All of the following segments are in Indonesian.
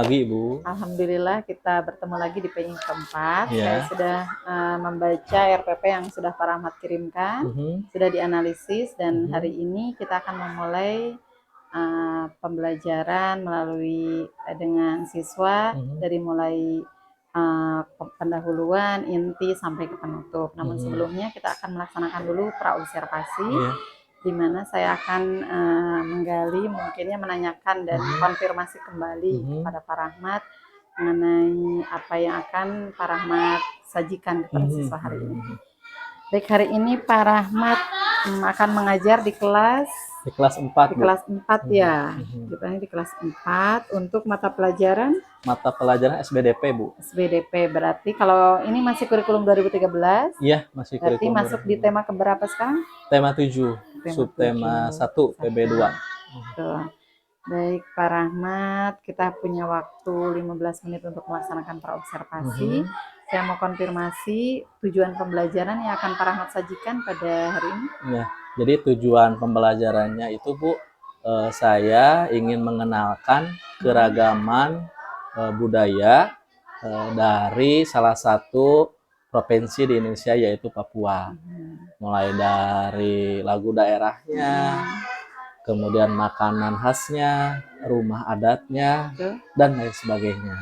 pagi, Ibu. Alhamdulillah kita bertemu lagi di PI keempat. Iya. Saya sudah membaca RPP yang sudah Pak Rahmat kirimkan, sudah dianalisis dan hari ini kita akan memulai pembelajaran melalui dengan siswa dari mulai pendahuluan, inti sampai ke penutup. Namun sebelumnya kita akan melaksanakan dulu praobservasi. Di mana saya akan menggali, mungkinnya menanyakan dan konfirmasi kembali kepada Pak Rahmat mengenai apa yang akan Pak Rahmat sajikan kepada siswa hari ini. Baik, hari ini Pak Rahmat akan mengajar di kelas 4. Di kelas 4 ya. Di kelas 4 untuk mata pelajaran SBDP, Bu. SBDP berarti kalau ini masih kurikulum 2013? Iya, masih berarti kurikulum. Masuk di tema keberapa sekarang? Tema 7. Subtema 1 PB2. Baik Pak Rahmat, kita punya waktu 15 menit untuk melaksanakan praobservasi. Saya mau konfirmasi tujuan pembelajaran yang akan Pak Rahmat sajikan pada hari ini. Ya, jadi tujuan pembelajarannya itu, Bu, saya ingin mengenalkan keragaman budaya dari salah satu provinsi di Indonesia yaitu Papua. Mulai dari lagu daerahnya, kemudian makanan khasnya, rumah adatnya, dan lain sebagainya.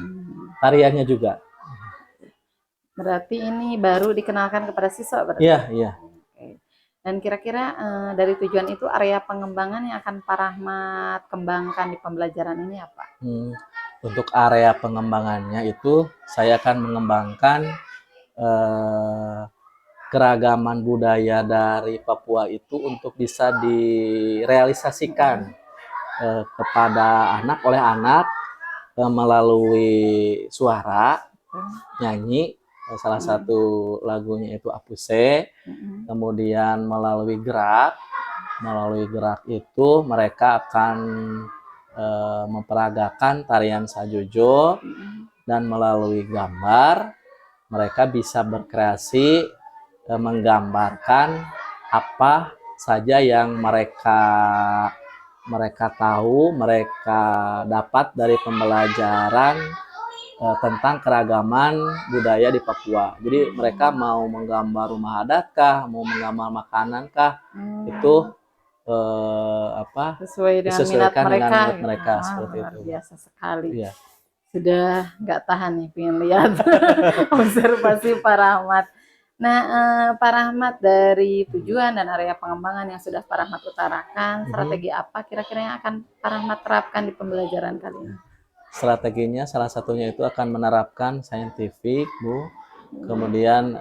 Tariannya juga. Berarti ini baru dikenalkan kepada siswa berarti? Iya. Oke. Dan kira-kira dari tujuan itu area pengembangan yang akan Pak Rahmat kembangkan di pembelajaran ini apa? Untuk area pengembangannya itu saya akan mengembangkan keragaman budaya dari Papua itu untuk bisa direalisasikan kepada anak oleh anak melalui suara, nyanyi, salah satu lagunya itu Apuse, kemudian melalui gerak itu mereka akan memperagakan tarian Sajojo, dan melalui gambar mereka bisa berkreasi menggambarkan apa saja yang mereka tahu, mereka dapat dari pembelajaran tentang keragaman budaya di Papua. Jadi mereka mau menggambar rumah adat kah, mau menggambar makanan kah, itu disesuaikan dengan minat mereka seperti luar itu. Biasa sekali. Iya. Sudah nggak tahan nih pengen lihat observasi Pak Rahmat. Nah, Pak Rahmat, dari tujuan dan area pengembangan yang sudah Pak Rahmat utarakan, strategi apa kira-kira yang akan Pak Rahmat terapkan di pembelajaran kali ini? Strateginya salah satunya itu akan menerapkan saintifik, Bu. Kemudian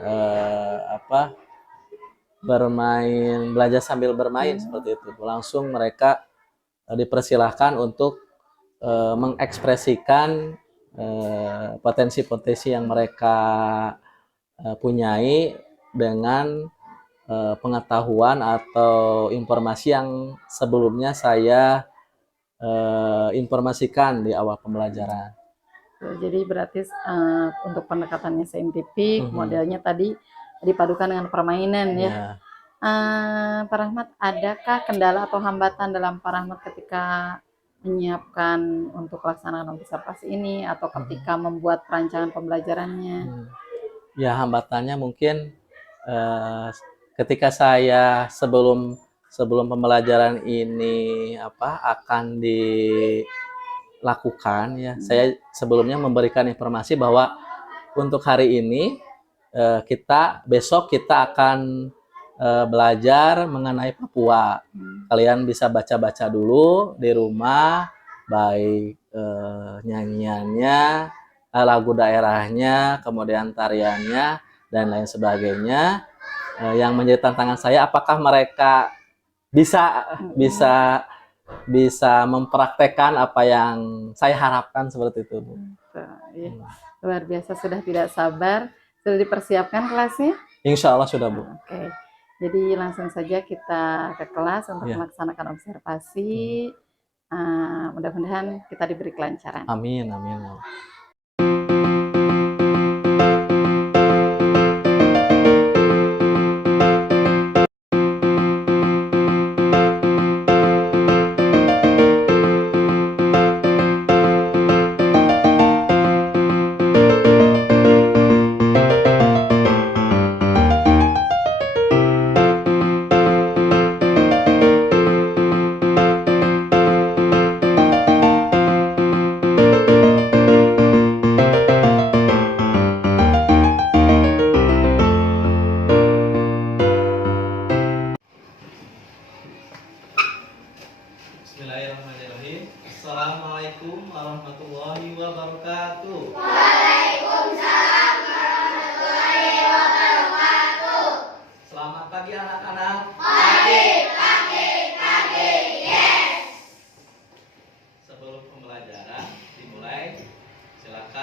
belajar sambil bermain seperti itu. Langsung mereka dipersilahkan untuk mengekspresikan potensi-potensi yang mereka punyai dengan pengetahuan atau informasi yang sebelumnya saya informasikan di awal pembelajaran. Jadi berarti untuk pendekatannya saintifik, modelnya tadi dipadukan dengan permainan ya. Pak Rahmat, adakah kendala atau hambatan dalam Pak Rahmat ketika menyiapkan untuk pelaksanaan observasi ini atau ketika membuat perancangan pembelajarannya? Ya, hambatannya mungkin ketika saya sebelum pembelajaran ini akan dilakukan ya, saya sebelumnya memberikan informasi bahwa untuk hari ini besok kita akan belajar mengenai Papua. Kalian bisa baca-baca dulu di rumah, baik nyanyiannya, lagu daerahnya, kemudian tariannya, dan lain sebagainya. Yang menjadi tantangan saya, apakah mereka bisa mempraktekkan apa yang saya harapkan seperti itu, Bu. Luar biasa, sudah tidak sabar. Sudah dipersiapkan kelasnya? Insya Allah sudah, Bu. Oke. Jadi langsung saja kita ke kelas untuk melaksanakan observasi. Mudah-mudahan kita diberi kelancaran. Amin.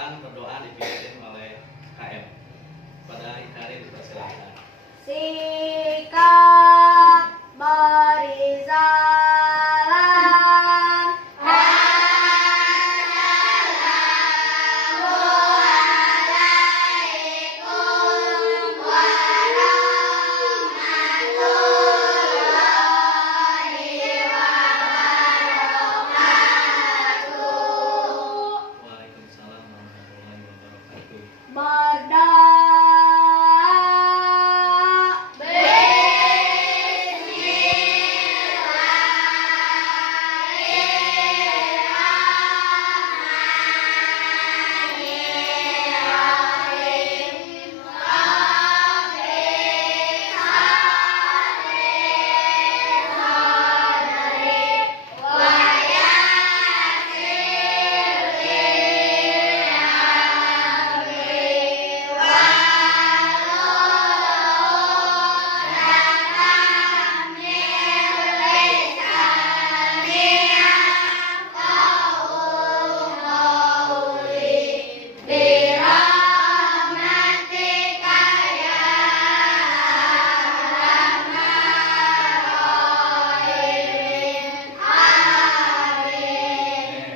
akan berdoa dipimpin oleh KM. Pada Ikari dipersilakan. Sikap berisalam. Assalamualaikum warahmatullahi wabarakatuh. Waalaikumsalam warahmatullahi wabarakatuh. Berdoa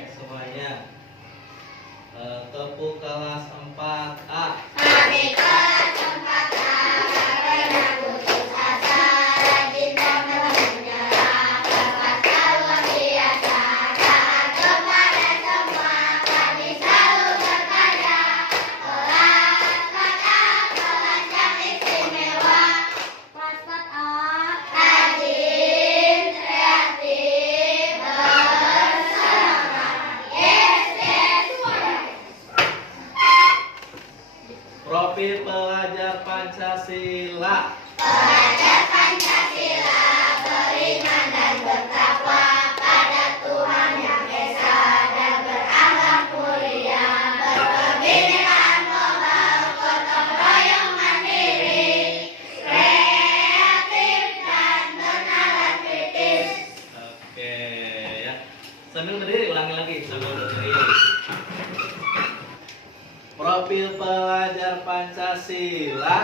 Semuanya tepuk kelas 4A. Profil pelajar Pancasila. Oke ya. Sambil berdiri ulangi lagi sambil berdiri. Profil pelajar Pancasila.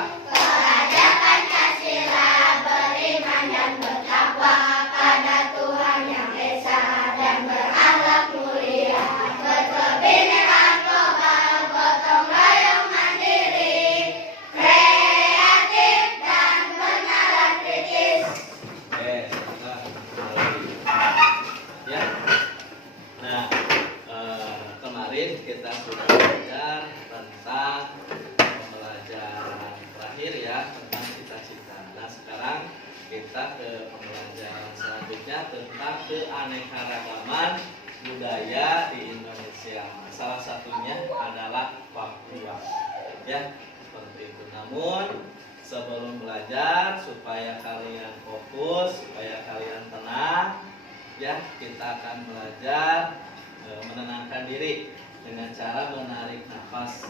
Ya. Nah, kemarin kita sudah belajar tentang pembelajaran terakhir ya tentang cita-cita. Nah, sekarang kita ke pembelajaran selanjutnya tentang keanekaragaman budaya di Indonesia. Salah satunya adalah Papua. Ya, seperti itu. Namun sebelum belajar supaya kalian fokus, supaya kalian tenang, ya kita akan belajar menenangkan diri dengan cara menarik nafas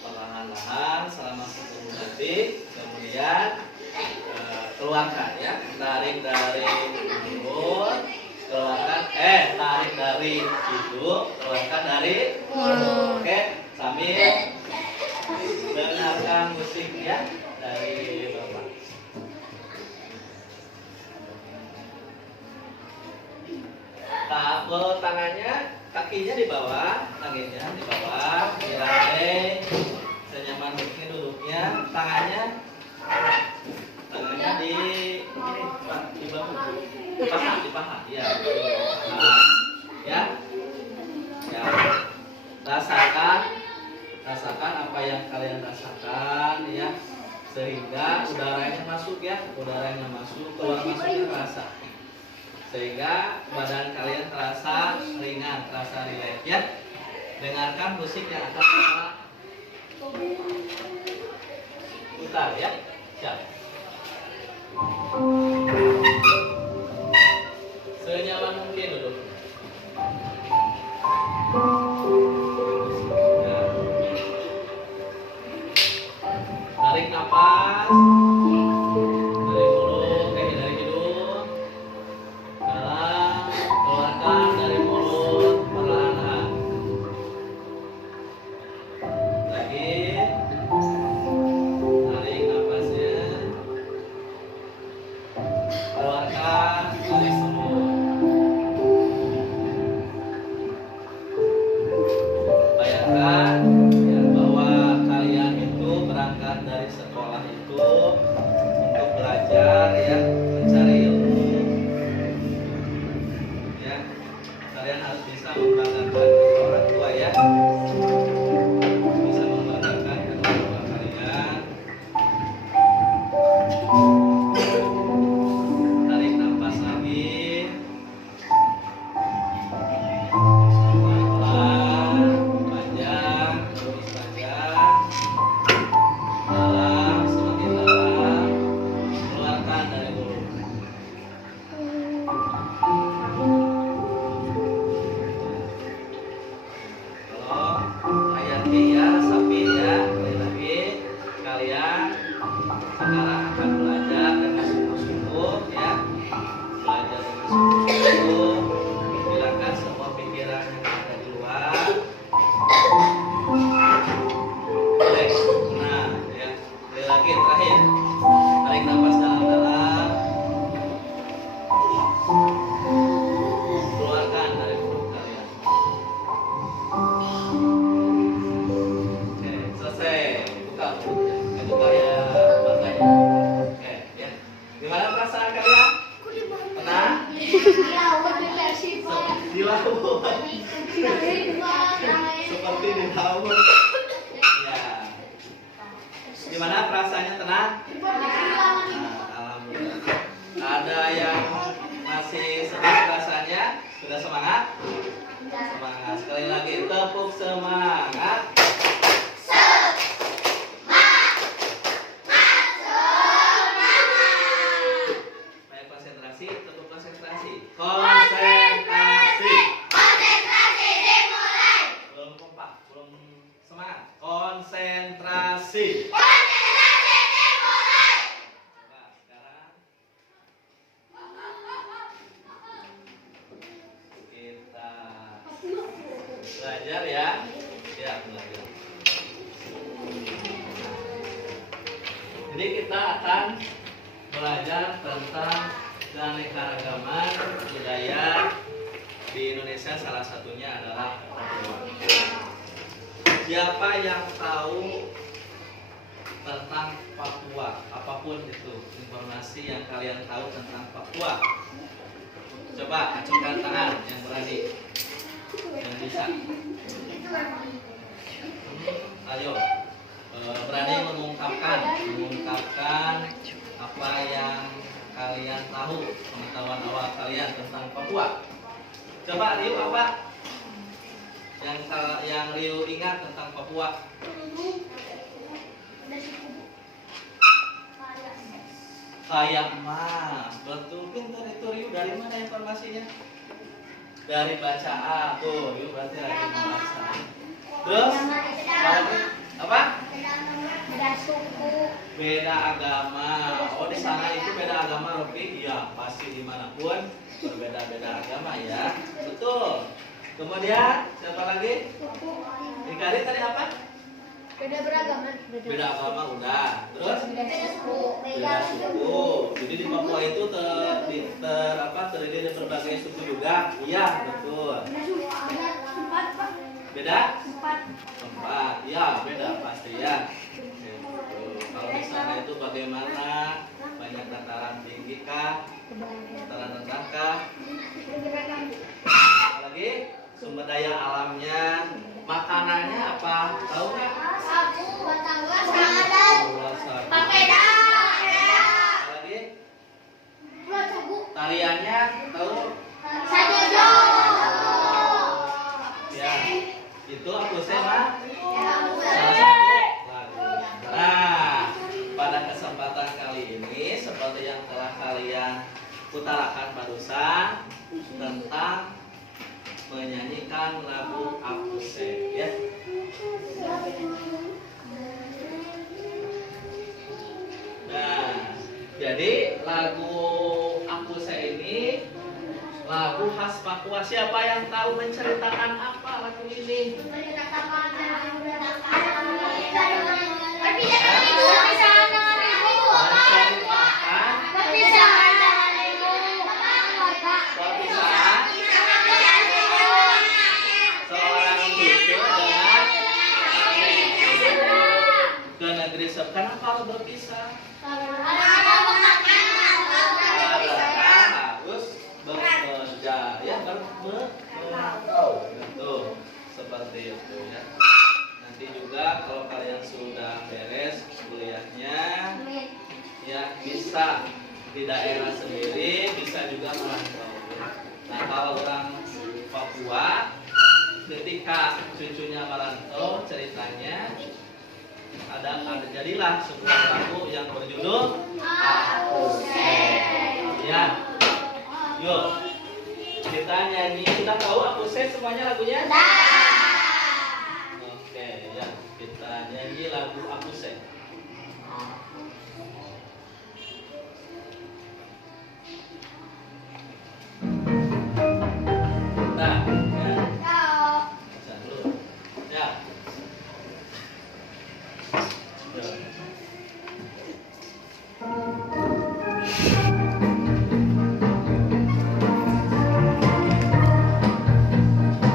perlahan-lahan selama 10 detik, kemudian keluarkan ya, tarik dari mulut, keluarkan, tarik dari hidung, keluarkan dari mulut. Oke, sambil dengarkan musiknya dari Bapak. Tabel tangannya, kakinya di bawah, tangannya di bawah, dilantai, senyaman mungkin duduknya, tangannya di bahu, di paha, ya, ya, ya, rasakan apa yang kalian rasakan, ya, sehingga udaranya masuk ya, udaranya masuk, keluar masuknya terasa. Sehingga badan kalian terasa ringan, terasa rileks ya. Dengarkan musik yang akan kita putar ya. Siap. Senyaman mungkin duduk. Ya. Tarik nafas. Dari mulut, dari hidung. Dalam, keluarkan dari mulut perlahan. Konsentrasi. Coba sekarang kita belajar ya. Ya, belajar. Jadi kita akan belajar tentang keanekaragaman budaya di Indonesia, salah satunya adalah Papua. Siapa yang tahu tentang Papua? Apapun itu informasi yang kalian tahu tentang Papua. Coba acungkan tangan yang berani, yang bisa. Ayo, berani mengungkapkan apa yang kalian tahu, pengetahuan awal kalian tentang Papua. Coba Rio, apa yang Rio ingat tentang Papua? Kayak emas, betul, pintar itu Rio. Dari mana informasinya? Dari bacaan. Tuh, Rio berarti lagi membaca. Terus apa? Beda suku. Beda agama. Oh, di sana itu beda agama, Rofi? Iya, pasti dimanapun berbeda-beda agama ya. Betul. Kemudian siapa lagi? Dikali tadi apa? Beda beragama. Beda agama udah. Terus? Beda suku. Beda suku. Jadi di Papua itu terdiri dari berbagai suku juga. Iya, betul. Empat, Pak. Beda? Empat. Tempat. Ya, beda pasti ya. Gitu. Kalau di sana itu bagaimana? Banyak dataran tinggi kah? Dataran rendah kah? Apalagi sumber daya alamnya, makanannya apa? Tahu nggak? Sapu, batagor, sangadan. Papeda. Apalagi Pulau Tugu. tariannya tahu? Sajojo. Ya, itu aku salah Salah satu lagu. Nah, pada kesempatan kali ini seperti yang telah kalian utarakan barusan tentang menyanyikan lagu Akuse ya. Nah, jadi lagu Akuse ini lagu khas Papua. Siapa yang tahu menceritakan apa lagu ini? Perpisahan seorang cucu dengan ke negeri Kenapa harus berpisah? Karena harus bekerja, ya bermerantau, betul, seperti itu ya. Nanti juga kalau kalian sudah beres kuliahnya, ya bisa di daerah sendiri, bisa juga merantau. Nah, kalau orang Papua, ketika cucunya merantau, ceritanya jadilah sebuah lagu yang berjudul Akuse. Ya, yuk kita nyanyi. Kita tahu Akuse semuanya lagunya? Oke, ya kita nyanyi lagu Akuse. Nah, ya. Baca dulu. Ya.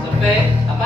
Sampai apa?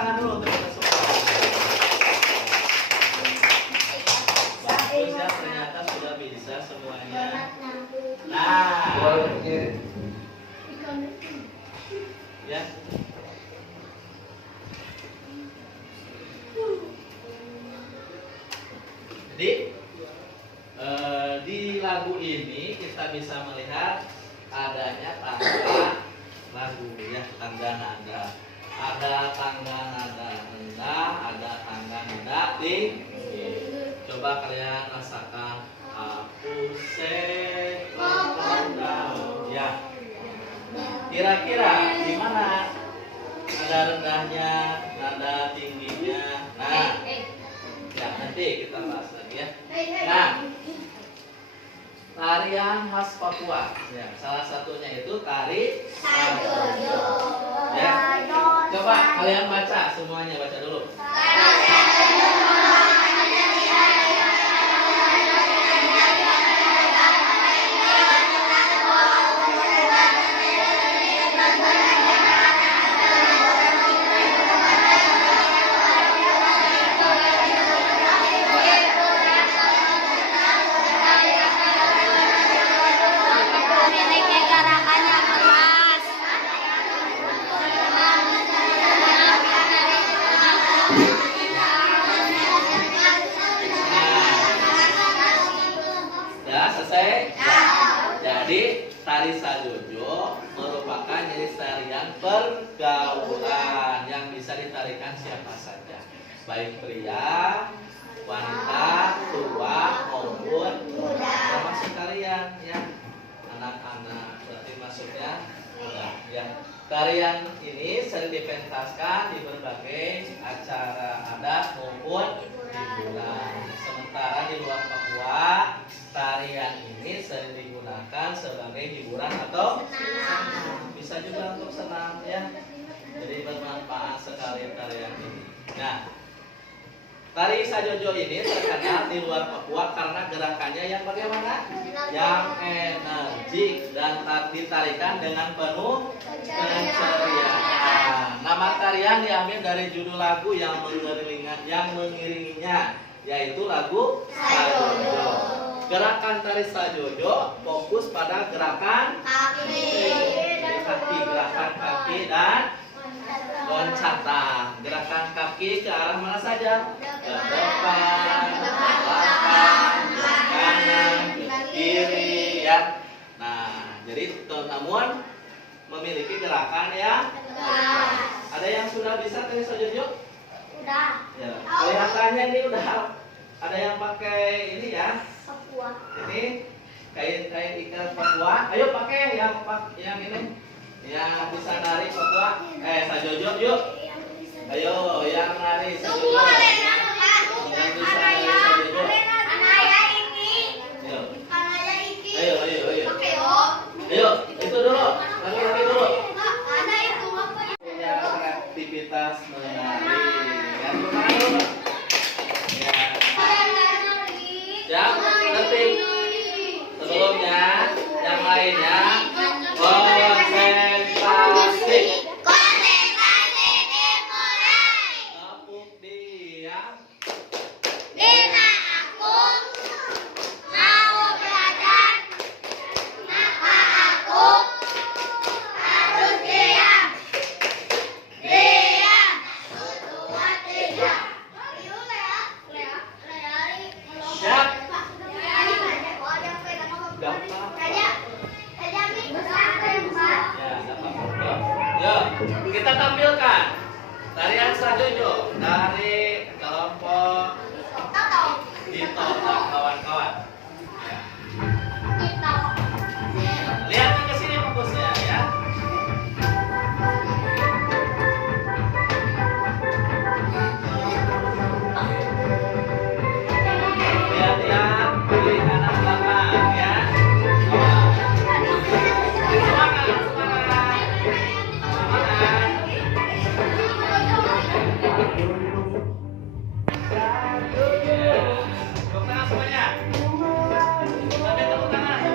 tangan dulu untuk kita semua. Bagus ya, ternyata sudah bisa semuanya. Nah, ya. Jadi di lagu ini kita bisa melihat adanya tangga lagu ya, tangga nada. Ada tangga nada rendah, ada tangga nada tinggi. Coba kalian rasakan. Aku sekondau ya. Kira-kira di mana nada rendahnya, nada tingginya? Nah, ya nanti kita bahas lagi ya. Nah, tarian khas Papua, ya, salah satunya itu tari sajojo. Ya, coba kalian baca semuanya, baca dulu. Ya, selesai? Jadi tari sajojo merupakan jenis tarian pergaulan yang bisa ditarikan siapa saja, baik pria, wanita, tua maupun muda, termasuk kalian ya, anak-anak. Berarti masuknya muda ya. Tarian ini sering dipentaskan di berbagai acara adat maupun hiburan. Sementara di luar Papua, tarian ini sering digunakan sebagai hiburan atau senam. Bisa juga untuk senam ya. Jadi bermanfaat sekali tarian ini. Nah, tari sajojo ini terkenal di luar Papua karena gerakannya yang bagaimana? Yang energik dan ditarikan dengan penuh keceriaan. Nama tarian diambil dari judul lagu yang mengiringinya, yaitu lagu sajojo. Gerakan tari sajojo fokus pada gerakan kaki, gerakan kaki dan loncatan. Gerakan kaki ke arah mana saja? Ke depan, ke belakang, ke kanan, ke kiri ya. Nah, jadi namun memiliki gerakan yang ada yang sudah bisa tari sajojo? Udah. Ya, kelihatannya ini udah ada yang pakai ini ya. Papua. Ini kain-kain ikat Papua. Ayo pakai yang ini. Yang bisa nari Papua. Sajojo yuk. Ayo yang nari sajojo. Yang bisa nari sajojo. Ayo. Ayo, itu dulu. Lagi dulu. Punya aktivitas menari. Ya, dulu. Ya, nanti sebelumnya yang lainnya konsentrasi. Tepuk diam. Dina aku mau belajar, maka aku harus diam. Diam. Satu, dua, tiga. Ayo Lea. Siap. Ya, kita tampilkan tarian sajojo dari kelompok Dito dan kawan-kawan. Ya. Lihat ke sini fokusnya ya. Lihat kiri kanan belakang ya. Tepuk tangan semuanya. Sambil tepuk tangan. Ya.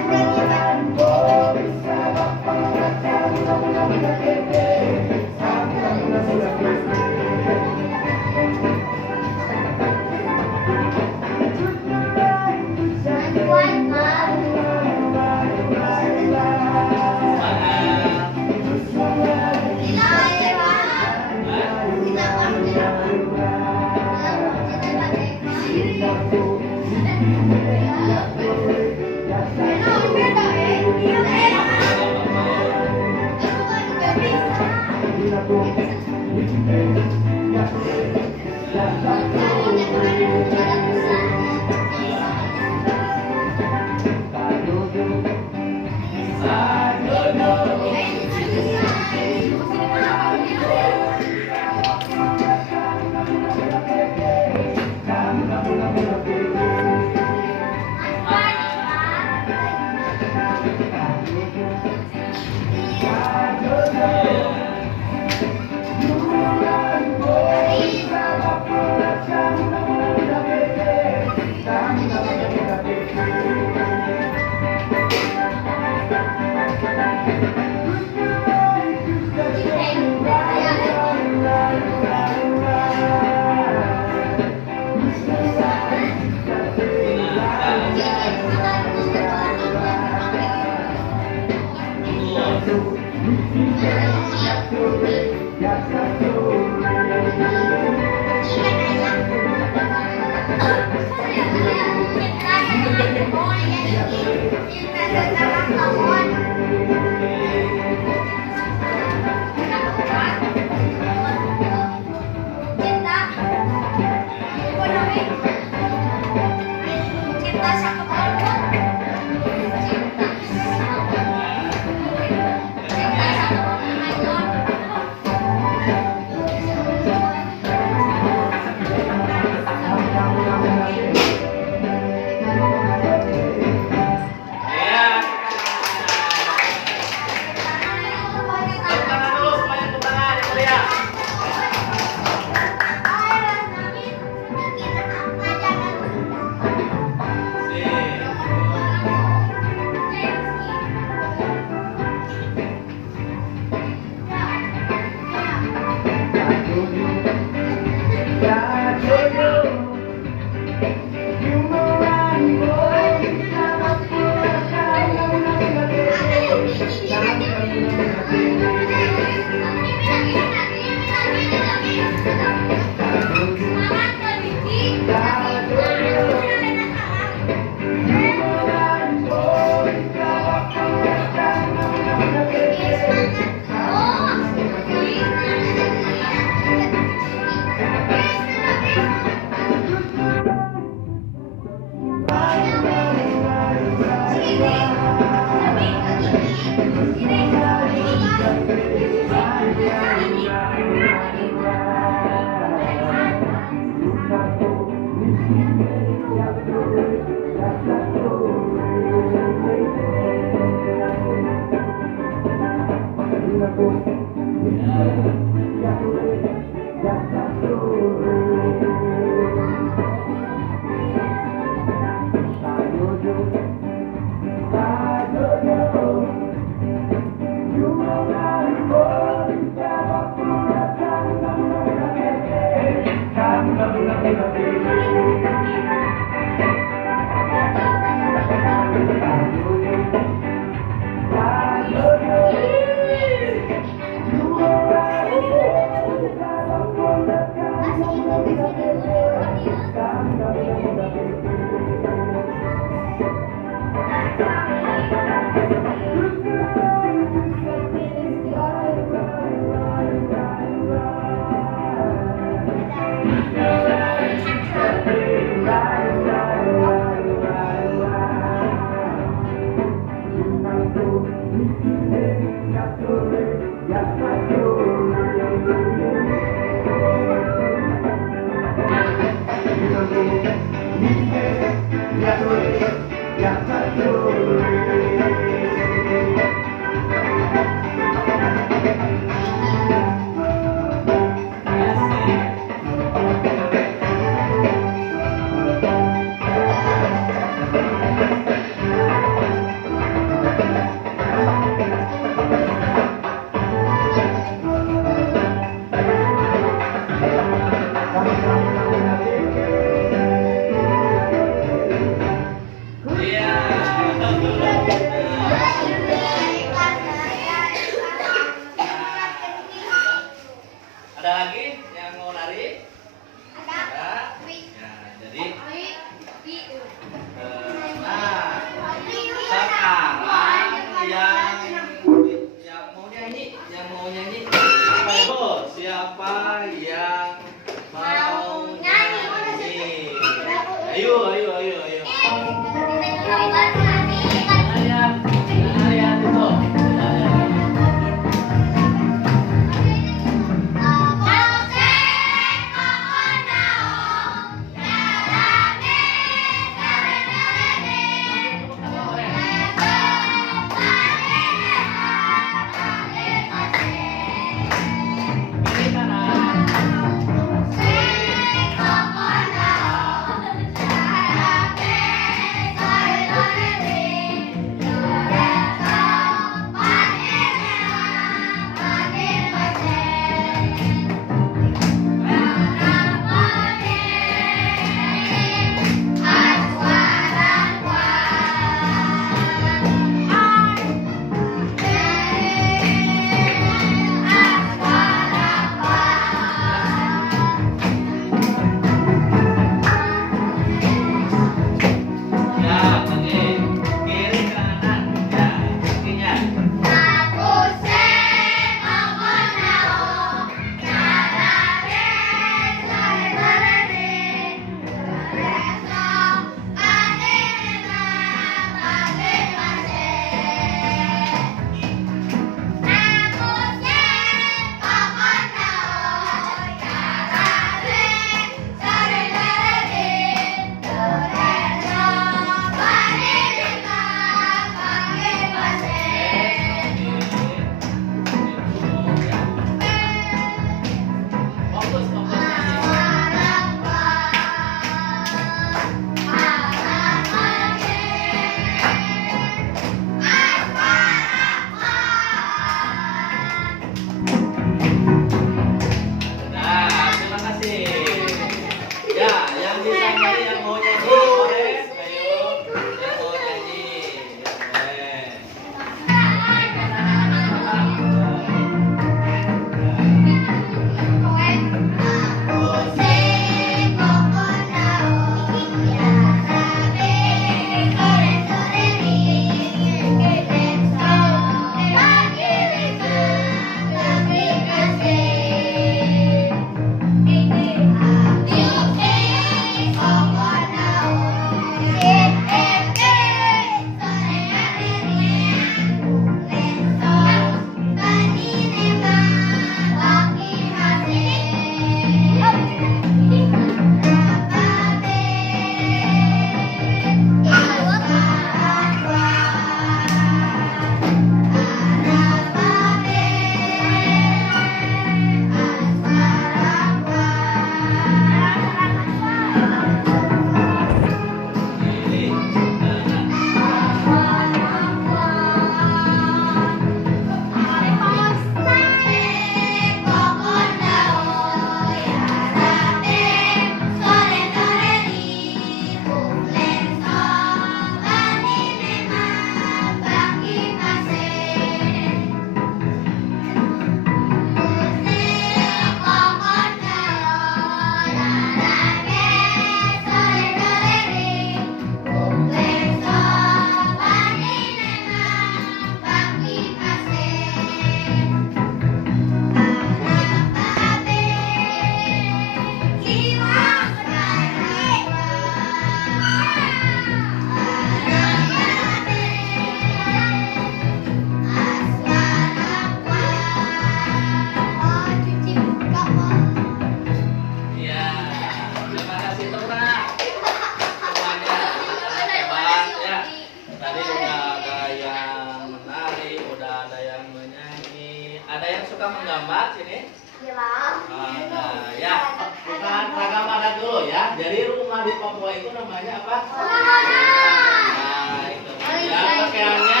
gambar sini. Nah, ya, bukan ragam adat dulu ya. Jadi rumah di Papua itu namanya apa? Nah, itu. Ya, pakaiannya.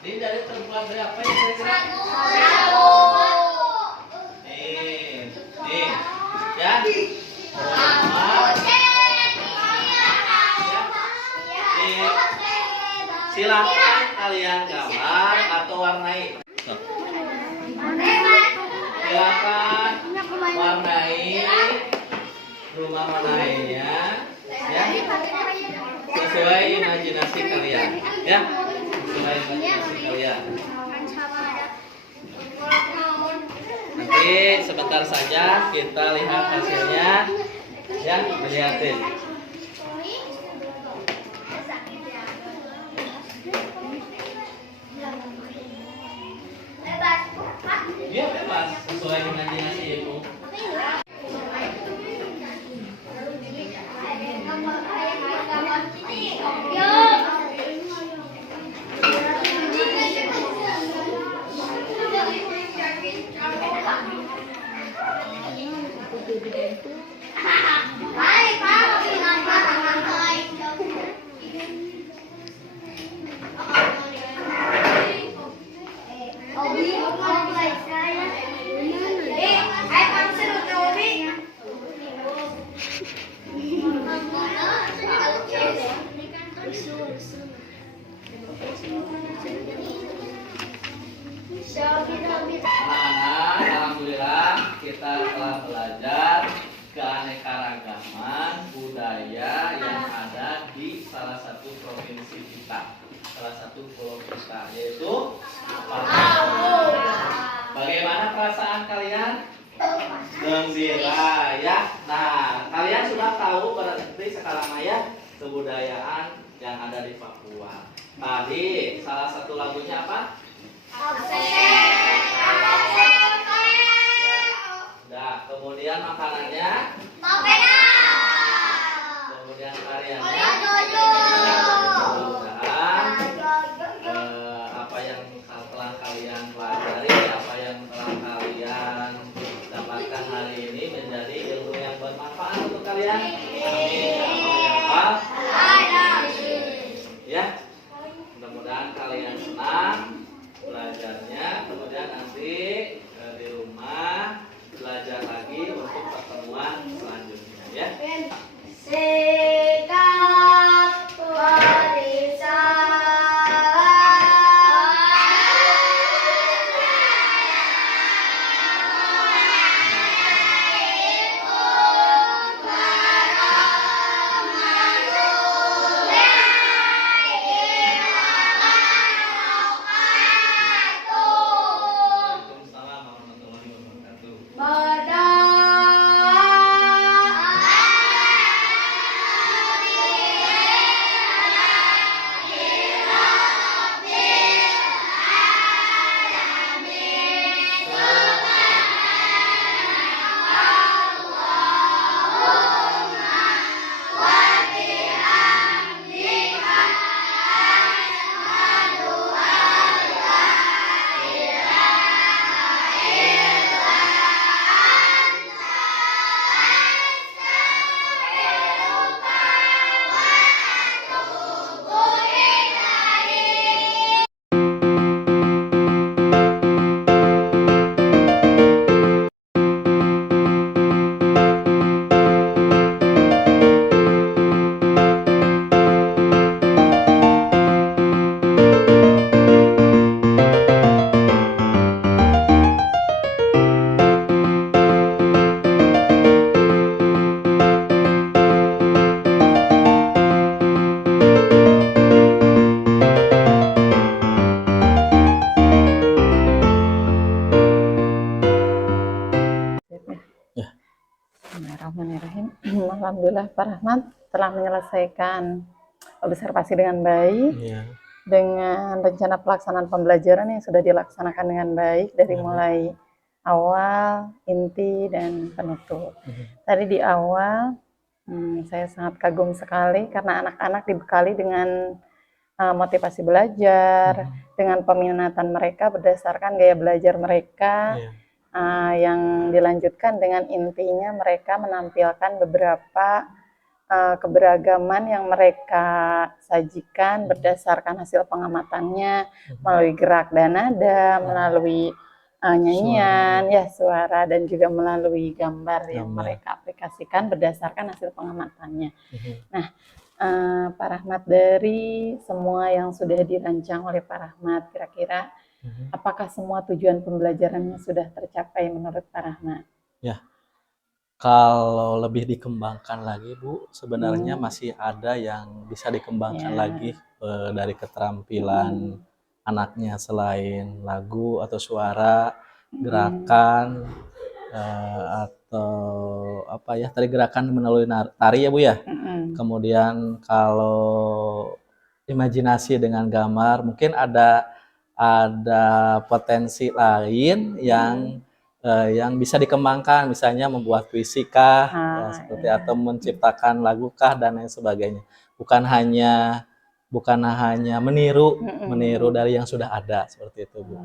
Ini dari terbuat dari apa ya kira-kira? Nih, ya. Silakan kalian gambar atau warnai. Silakan warnai rumah warnainya, ya. Sesuai imajinasi kalian, ya. Sesuai imajinasi kalian. Nanti sebentar saja kita lihat hasilnya, ya. Lihatin. Iya bebas, sesuai imajinasi ibu. Alhamdulillah kita telah belajar keanekaragaman budaya yang ada di salah satu provinsi kita, salah satu pulau kita, yaitu Papua. Bagaimana perasaan kalian? Gembira ya. Nah, kalian sudah tahu berarti sekarang ya kebudayaan yang ada di Papua. Tadi salah satu lagunya apa? Nah, kemudian makanannya, kemudian karyanya, apa yang telah kalian pelajari, apa yang telah kalian dapatkan hari ini menjadi ilmu yang bermanfaat untuk kalian. Ya, mudah-mudahan kalian senang belajarnya, kemudian nanti di rumah belajar lagi untuk pertemuan selanjutnya ya. Sikap Waalaikumsalam warahmatullahi wabarakatuh. Bismillahirrahmanirrahim. Alhamdulillah Pak Rahmat telah menyelesaikan observasi dengan baik, dengan rencana pelaksanaan pembelajaran yang sudah dilaksanakan dengan baik dari mulai awal, inti, dan penutup. Tadi di awal saya sangat kagum sekali karena anak-anak dibekali dengan motivasi belajar, dengan peminatan mereka berdasarkan gaya belajar mereka, Iya. yang dilanjutkan dengan intinya mereka menampilkan beberapa keberagaman yang mereka sajikan berdasarkan hasil pengamatannya melalui gerak dan nada, melalui nyanyian, suara, dan juga melalui gambar yang mereka aplikasikan berdasarkan hasil pengamatannya. Nah, Pak Rahmat, dari semua yang sudah dirancang oleh Pak Rahmat, kira-kira apakah semua tujuan pembelajarannya sudah tercapai menurut Pak Rahmat? Ya, kalau lebih dikembangkan lagi Bu, sebenarnya masih ada yang bisa dikembangkan lagi dari keterampilan anaknya, selain lagu atau suara, gerakan, atau apa ya, tadi gerakan melalui tari ya Bu ya. Kemudian kalau imajinasi dengan gambar, mungkin ada potensi lain yang bisa dikembangkan, misalnya membuat puisi kah, ya, seperti atau menciptakan lagu kah dan lain sebagainya. Bukan hanya meniru dari yang sudah ada, seperti itu Bu.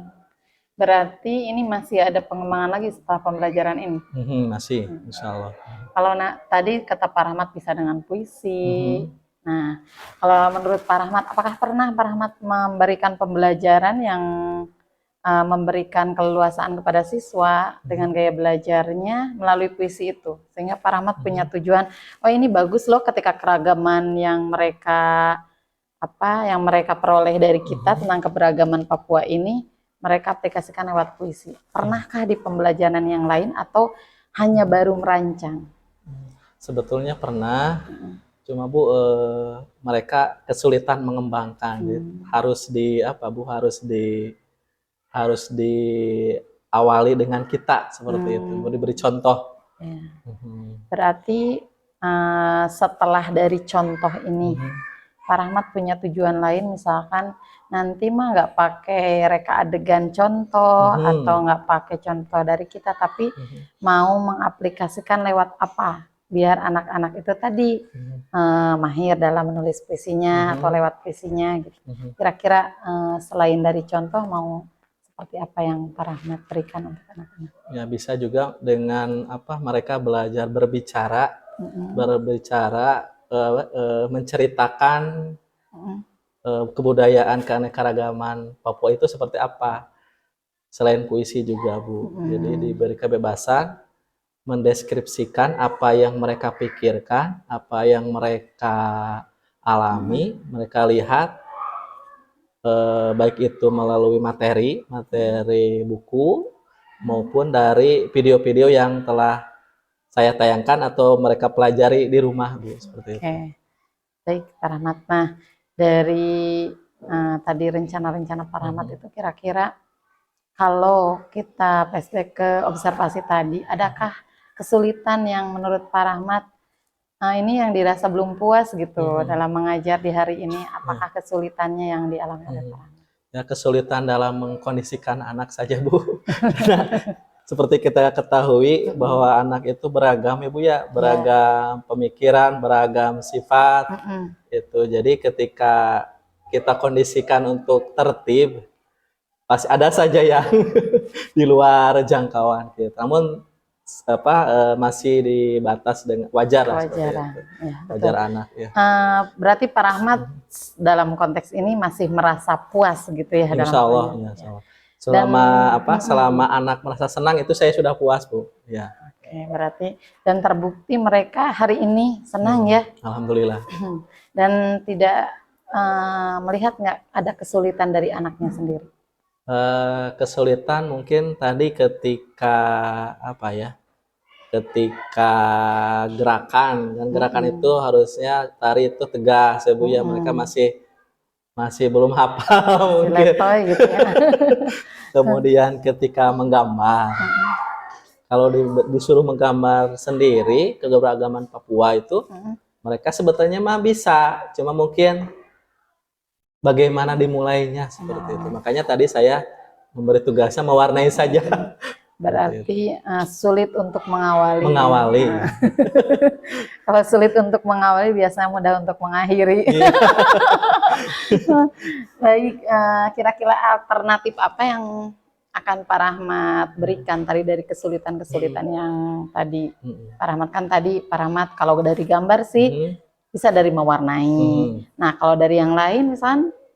Berarti ini masih ada pengembangan lagi setelah pembelajaran ini? Masih, insya Allah. Kalau tadi kata Pak Rahmat bisa dengan puisi. Nah, kalau menurut Pak Rahmat, apakah pernah Pak Rahmat memberikan pembelajaran yang memberikan keleluasaan kepada siswa dengan gaya belajarnya melalui puisi itu, sehingga Pak Rahmat punya tujuan, oh ini bagus loh ketika keragaman yang mereka peroleh dari kita tentang keberagaman Papua ini mereka aplikasikan lewat puisi. Pernahkah di pembelajaran yang lain atau hanya baru merancang? Sebetulnya pernah, cuma Bu, mereka kesulitan mengembangkan. Harus diawali dengan kita, seperti itu, diberi contoh. Berarti setelah dari contoh ini, Pak Rahmat punya tujuan lain, misalkan nanti mah nggak pakai reka adegan contoh atau nggak pakai contoh dari kita, tapi mau mengaplikasikan lewat apa biar anak-anak itu tadi mahir dalam menulis puisinya atau lewat puisinya gitu. Kira-kira selain dari contoh mau seperti apa yang Pak Rahmat berikan untuk anak-anak? Ya, bisa juga dengan mereka belajar berbicara, menceritakan kebudayaan keanekaragaman Papua itu seperti apa. Selain puisi juga Bu, jadi diberi kebebasan mendeskripsikan apa yang mereka pikirkan, apa yang mereka alami, mereka lihat, baik itu melalui materi buku maupun dari video-video yang telah saya tayangkan atau mereka pelajari di rumah Bu, seperti itu. Baik Pak Rahmat. Nah, dari tadi rencana-rencana Pak Rahmat itu kira-kira kalau kita flashback ke observasi tadi, adakah kesulitan yang menurut Pak Rahmat ini yang dirasa belum puas gitu dalam mengajar di hari ini? Apakah kesulitannya yang dialami oleh Pak Rahmat? Ya, kesulitan dalam mengkondisikan anak saja Bu. Seperti kita ketahui bahwa anak itu beragam ya Bu ya, beragam pemikiran, beragam sifat. Itu jadi ketika kita kondisikan untuk tertib, pasti ada saja yang di luar jangkauan kita. Namun masih dibatas dengan wajar lah, wajar anak ya. Berarti Pak Rahmat dalam konteks ini masih merasa puas gitu ya? Insya Allah, ya, insya Allah. Selama anak merasa senang itu saya sudah puas Bu. Ya. Oke, berarti dan terbukti mereka hari ini senang ya? Alhamdulillah. Dan tidak melihat nggak ada kesulitan dari anaknya sendiri? Kesulitan mungkin tadi ketika gerakan, dan gerakan itu harusnya tari itu tegas ya Bu ya, mereka masih belum hafal mungkin. Gitu ya. Kemudian ketika menggambar, kalau disuruh menggambar sendiri keberagaman Papua itu, mereka sebetulnya mah bisa, cuma mungkin bagaimana dimulainya, seperti itu. Makanya tadi saya memberi tugasnya mewarnai saja Berarti sulit untuk mengawali. Mengawali. Kalau sulit untuk mengawali, biasanya mudah untuk mengakhiri. Iya. Baik, kira-kira alternatif apa yang akan Pak Rahmat berikan tadi dari kesulitan-kesulitan yang tadi? Pak Rahmat kan tadi, Pak Rahmat kalau dari gambar sih bisa dari mewarnai. Nah, kalau dari yang lain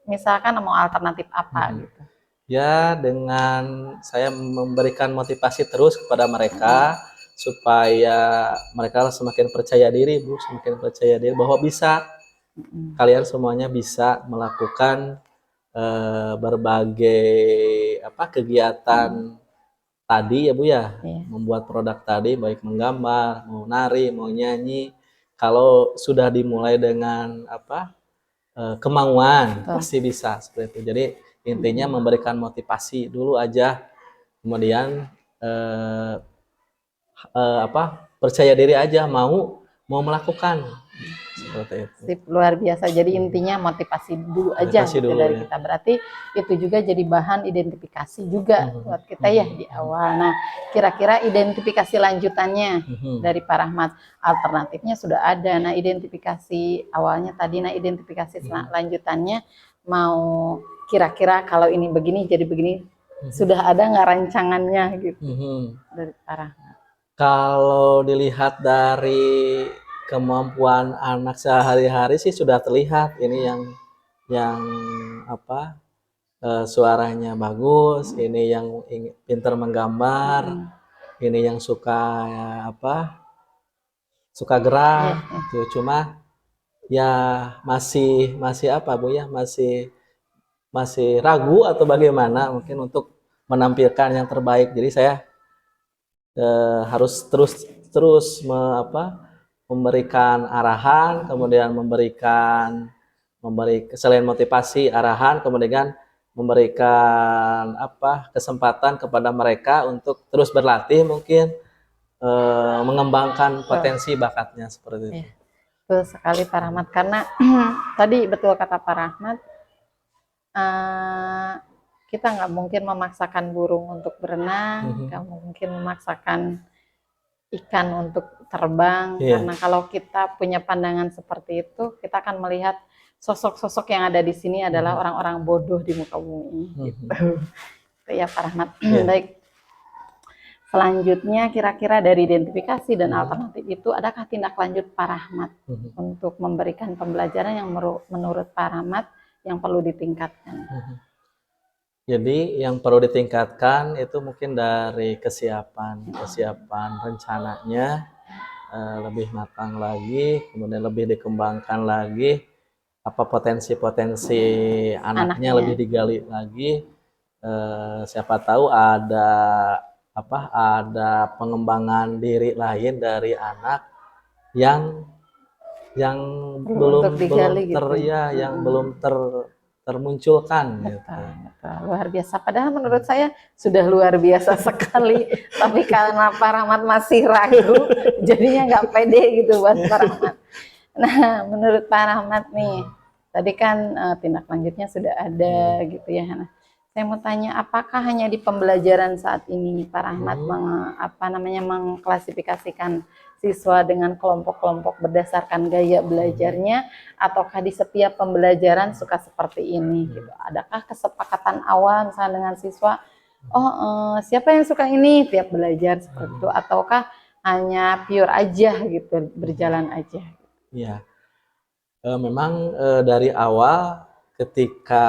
misalkan mau alternatif apa gitu? Ya, dengan saya memberikan motivasi terus kepada mereka supaya mereka semakin percaya diri, Bu, semakin percaya diri bahwa bisa, kalian semuanya bisa melakukan berbagai kegiatan tadi ya Bu ya, membuat produk tadi, baik menggambar, mau nari, mau nyanyi. Kalau sudah dimulai dengan kemauan, pasti bisa seperti itu. Jadi intinya memberikan motivasi dulu aja, kemudian percaya diri aja, mau melakukan seperti itu. Sip, luar biasa. Jadi intinya motivasi dulu aja Motivasi gitu dulu, dari ya. kita. Berarti itu juga jadi bahan identifikasi juga buat kita ya di awal. Nah, kira-kira identifikasi lanjutannya dari Pak Rahmat, alternatifnya sudah ada. Nah, identifikasi awalnya tadi, nah identifikasi lanjutannya mau kira-kira kalau ini begini jadi begini, sudah ada nggak rancangannya gitu dari Pak Rahmat? Kalau dilihat dari kemampuan anak sehari-hari sih sudah terlihat. Ini yang suaranya bagus, ini yang pintar menggambar, ini yang suka suka gerak. Itu cuma ya masih apa Bu ya, masih ragu atau bagaimana mungkin untuk menampilkan yang terbaik. Jadi saya harus terus memberikan arahan, kemudian selain motivasi, arahan, kemudian memberikan kesempatan kepada mereka untuk terus berlatih, mungkin mengembangkan potensi bakatnya seperti itu. Betul sekali Pak Rahmat, karena tadi betul kata Pak Rahmat, kita nggak mungkin memaksakan burung untuk berenang, nggak mungkin memaksakan ikan untuk terbang, karena kalau kita punya pandangan seperti itu, kita akan melihat sosok-sosok yang ada di sini adalah orang-orang bodoh di muka bumi. Gitu. Itu ya Pak Rahmat. Baik. Selanjutnya kira-kira dari identifikasi dan alternatif itu, adakah tindak lanjut Pak Rahmat untuk memberikan pembelajaran yang menurut Pak Rahmat yang perlu ditingkatkan? Jadi yang perlu ditingkatkan itu mungkin dari kesiapan rencananya lebih matang lagi, kemudian lebih dikembangkan lagi, potensi anaknya lebih digali lagi. Siapa tahu ada pengembangan diri lain dari anak yang belum termunculkan. Betul. Luar biasa. Padahal menurut saya sudah luar biasa sekali. Tapi karena Pak Rahmat masih ragu, jadinya nggak pede gitu buat Pak Rahmat. Nah, menurut Pak Rahmat nih, tadi kan tindak lanjutnya sudah ada gitu ya. Nah, saya mau tanya, apakah hanya di pembelajaran saat ini Pak Rahmat mengklasifikasikan siswa dengan kelompok-kelompok berdasarkan gaya belajarnya, ataukah di setiap pembelajaran suka seperti ini gitu? Adakah kesepakatan awal misalnya dengan siswa, siapa yang suka ini tiap belajar seperti itu, ataukah hanya pure aja gitu, berjalan aja? Iya, memang dari awal, ketika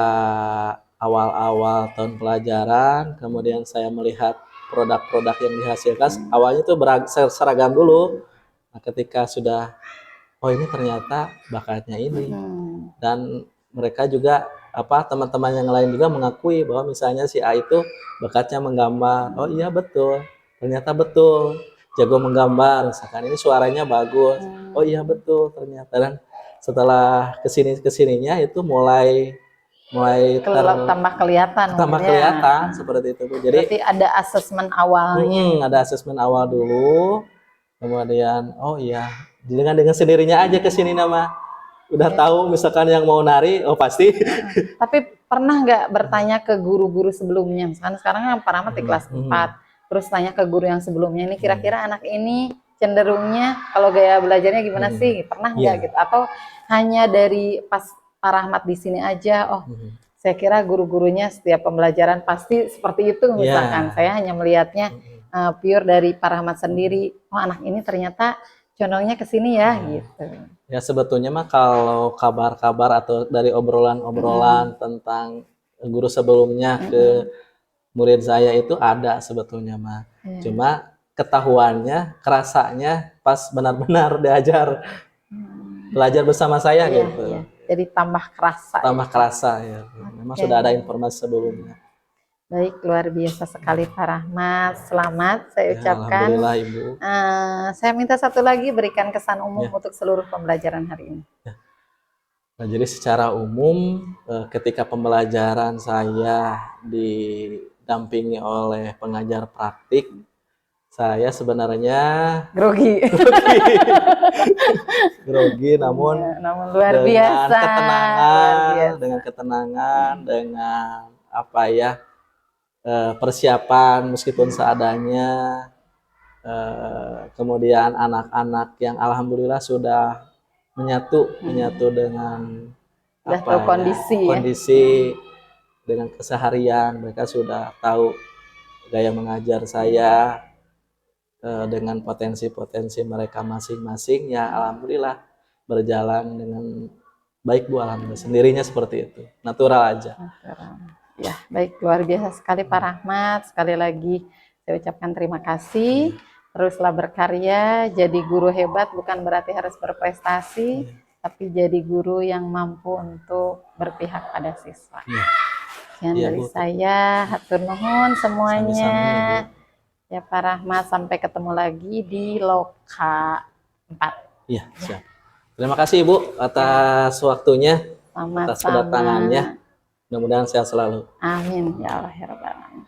awal-awal tahun pelajaran, kemudian saya melihat produk-produk yang dihasilkan, awalnya itu seragam dulu. Nah, ketika sudah, ini ternyata bakatnya ini, dan mereka juga teman-teman yang lain juga mengakui bahwa misalnya si A itu bakatnya menggambar. Oh iya betul, ternyata betul, jago menggambar. Misalkan ini suaranya bagus. Oh iya betul ternyata. Dan setelah kesininya itu mulai tambah kelihatan seperti itu Bu. Jadi berarti ada asesmen awalnya. Ada asesmen awal dulu, kemudian dengan sendirinya aja kesini nama udah tahu misalkan yang mau nari, pasti. Tapi pernah nggak bertanya ke guru-guru sebelumnya? Misalkan sekarang kan Pak Rahmat di kelas 4, terus tanya ke guru yang sebelumnya, ini kira-kira anak ini cenderungnya kalau gaya belajarnya gimana sih? Pernah nggak gitu? Atau hanya dari pas Pak Rahmat di sini aja, oh saya kira guru-gurunya setiap pembelajaran pasti seperti itu misalkan. Saya hanya melihatnya pure dari Pak Rahmat sendiri. Oh anak ini ternyata condongnya ke sini ya gitu. Ya sebetulnya mah kalau kabar-kabar atau dari obrolan-obrolan tentang guru sebelumnya ke murid saya itu ada sebetulnya mah. Cuma ketahuannya, kerasanya pas benar-benar diajar belajar bersama saya gitu. Iya. Jadi tambah kerasa. Tambah kerasa ya. Memang sudah ada informasi sebelumnya. Baik, luar biasa sekali Pak Rahmat. Selamat saya ucapkan. Alhamdulillah Ibu. Saya minta satu lagi, berikan kesan umum untuk seluruh pembelajaran hari ini. Nah, jadi secara umum ketika pembelajaran saya didampingi oleh pengajar praktik, saya sebenarnya grogi, namun luar biasa. Dengan ketenangan, dengan apa ya, persiapan meskipun seadanya, kemudian anak-anak yang alhamdulillah sudah menyatu dengan kondisi dengan keseharian, mereka sudah tahu gaya mengajar saya dengan potensi-potensi mereka masing-masing, ya alhamdulillah berjalan dengan baik Bu, alhamdulillah. Sendirinya seperti itu, natural aja. Ya, baik, luar biasa sekali Pak Rahmat. Sekali lagi saya ucapkan terima kasih. Teruslah berkarya, jadi guru hebat bukan berarti harus berprestasi, tapi jadi guru yang mampu untuk berpihak pada siswa. Sekian dari saya, hatur nuhun semuanya. Ya Pak Rahmat, sampai ketemu lagi di Loka 4. Iya, siap. Terima kasih Ibu atas waktunya, atas kedatangannya. Mudah-mudahan sehat selalu. Amin ya Allah ya Rabbal alamin.